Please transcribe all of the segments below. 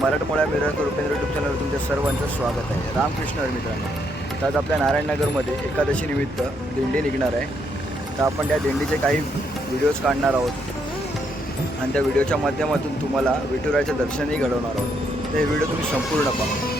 मराठमोळ्या मिरज रुपेंद्र यूट्यूब चॅनलवर तुमच्या सर्वांचं स्वागत आहे. रामकृष्ण मित्रांनो, तर आज आपल्या नारायणनगरमध्ये एकादशी निमित्त दिंडी निघणार आहे. तर आपण त्या दिंडीचे काही व्हिडिओज काढणार आहोत आणि त्या व्हिडिओच्या माध्यमातून तुम्हाला विठुरायाचं दर्शनही घडवणार आहोत. ते व्हिडिओ तुम्ही संपूर्ण पहा.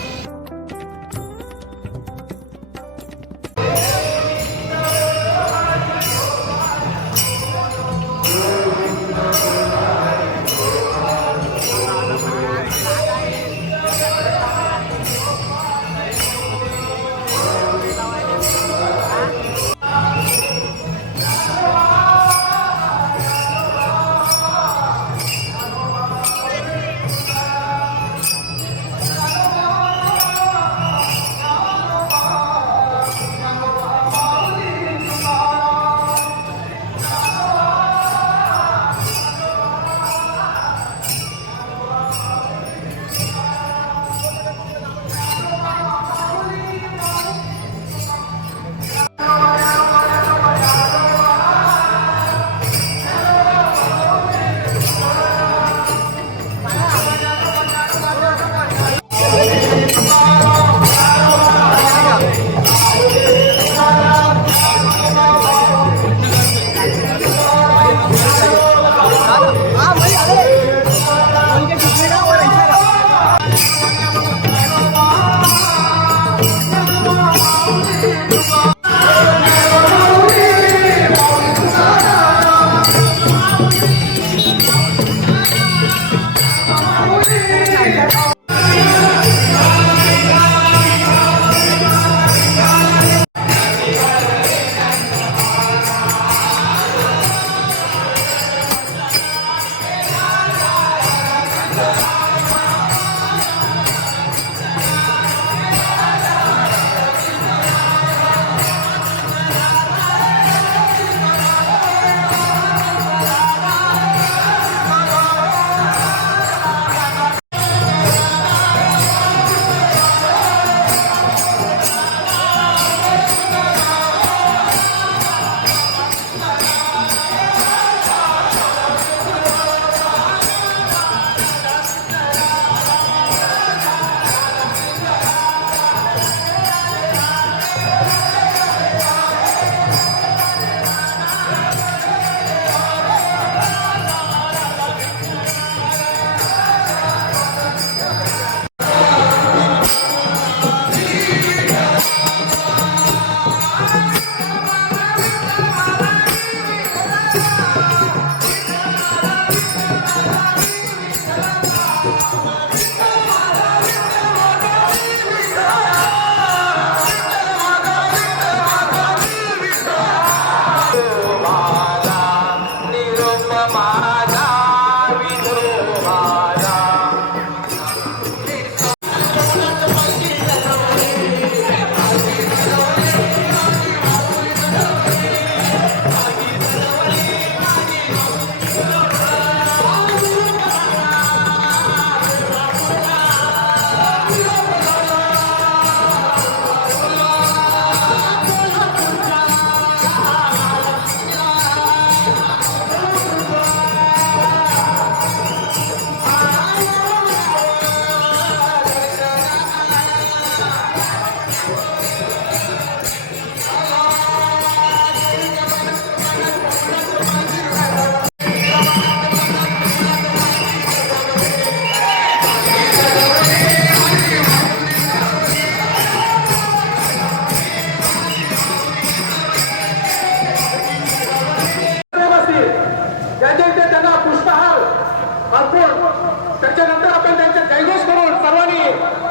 त्याच्यानंतर आपण त्यांच्या जयघोष करून सर्वांनी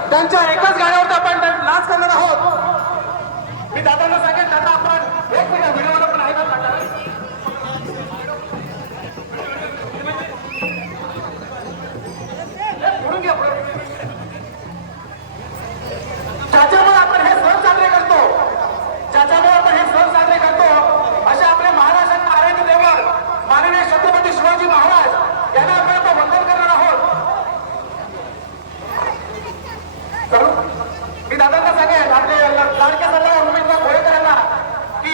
त्यांच्या एकाच गाण्यावर आपण नाच करणार आहोत. मी दादांना सांगेन, दादा आपण एक मिनिट व्हिडिओला पण आहे का? पुढून घ्या. ज्याच्यामुळे आपण हे सण साजरे करतो, ज्याच्यामुळे आपण हे सण साजरे करतो, अशा आपल्या महाराष्ट्राचे आराध्य दैवत माननीय छत्रपती शिवाजी महाराज यांना आपण आता वंदन करणार आहोत. मी दादांना सांगेन, आपले लाडक्या सल्लागार उमेदवार घोडेकरांना की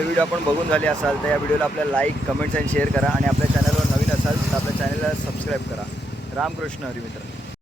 हे व्हिडिओ आपण बघून झाले असाल तर या व्हिडिओला आपल्याला लाईक कमेंट्स आणि शेअर करा आणि आपल्या चॅनलवर नवीन असाल तर आपल्या चॅनलला सबस्क्राईब करा. रामकृष्ण हरी मित्र.